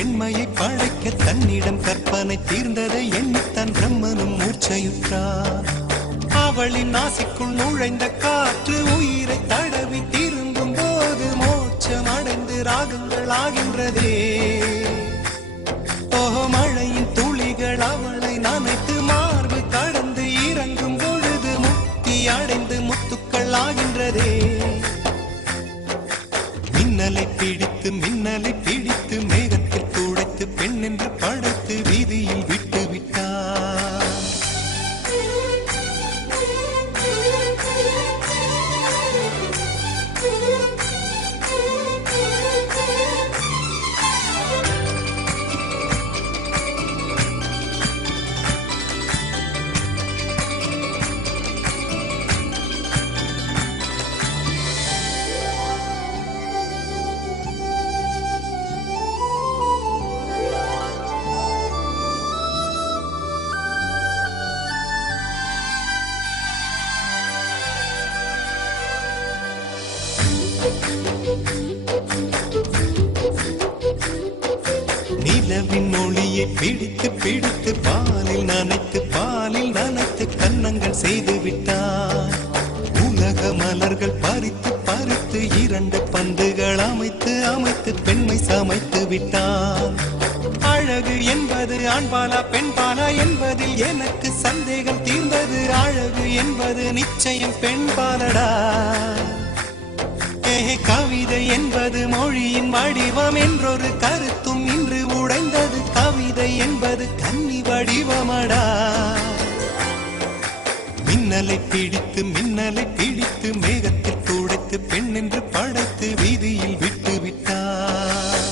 பெண்மையை படைக்க தன்னிடம் கற்பனை தீர்ந்ததை எண்ணித்தான் பிரம்மனும் மூர்ச்சையுற்றார். அவளின் நாசிக்குள் நுழைந்த காற்று உயிரை தடவி திரும்பும் போது மோட்சம் அடைந்து ராகங்கள் ஆகின்றதே. ஓஹோ, மழையின் துளிகள் அவளை நனைத்து மார்பு கடந்து இறங்கும் பொழுது முக்தி அடைந்து முத்துக்கள் ஆகின்றதே. மின்னலை பிடித்து மேகத்தில் துடைத்து பெண் என்று படைத்து வீதியில் விட்டு விட்டார். நிலவின் ஒளியை பிடித்து பாலில் நனைத்து கன்னங்கள் செய்து விட்டார். உலக மலர்கள் பறித்து இரண்டு பந்துகள் அமைத்து பெண்மை சமைத்து விட்டார். அழகு என்பது ஆண்பாலா பெண்பாலா என்பதில் எனக்கு சந்தேகம் தீர்ந்தது. அழகு என்பது நிச்சயம் பெண்பாலடா. கவிதை என்பது மொழியின் வடிவம் என்றொரு கருத்தும் இன்று உடைந்தது. கவிதை என்பது கன்னி வடிவமடா. மின்னலை பிடித்து மேகத்தில் துடைத்து பெண் என்று படைத்து வீதியில் விட்டு விட்டார்.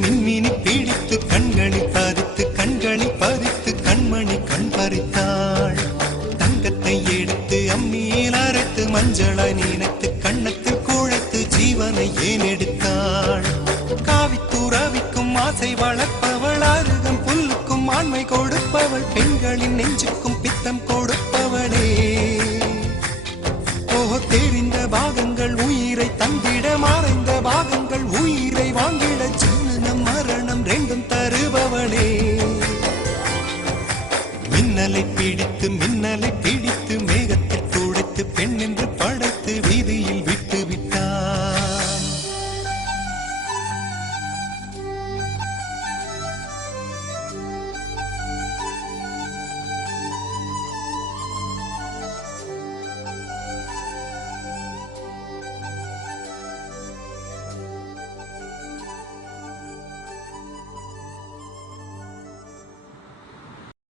மின்மினி பிடித்து கண்களில் பதித்து கண்மணி கண் பறித்தாள். தங்கத்தை எடுத்து அம்மியில் அரைத்து மஞ்சளாய் நினைத்து கண்ணத்தில் குழைத்து ஜீவனை ஏன் எடுத்தாள். காவித்துறவிக்கும் ஆசை வளர்ப்பவள், அருகம் புல்லுக்கும் ஆண்மை கொடுப்பவள், பெண்களின் நெஞ்சுக்கும் பித்தம் கொடுப்பவளே. ஓஹோ, தெரிந்த பாகங்கள் உயிரை தந்திட, மறைந்த பாகங்கள் உயிரை வாங்கிட, ஜனனம் மரணம் ரெண்டும் தருபவளே. மின்னலை பிடித்து மேகத்தில் துடைத்து பெண் என்று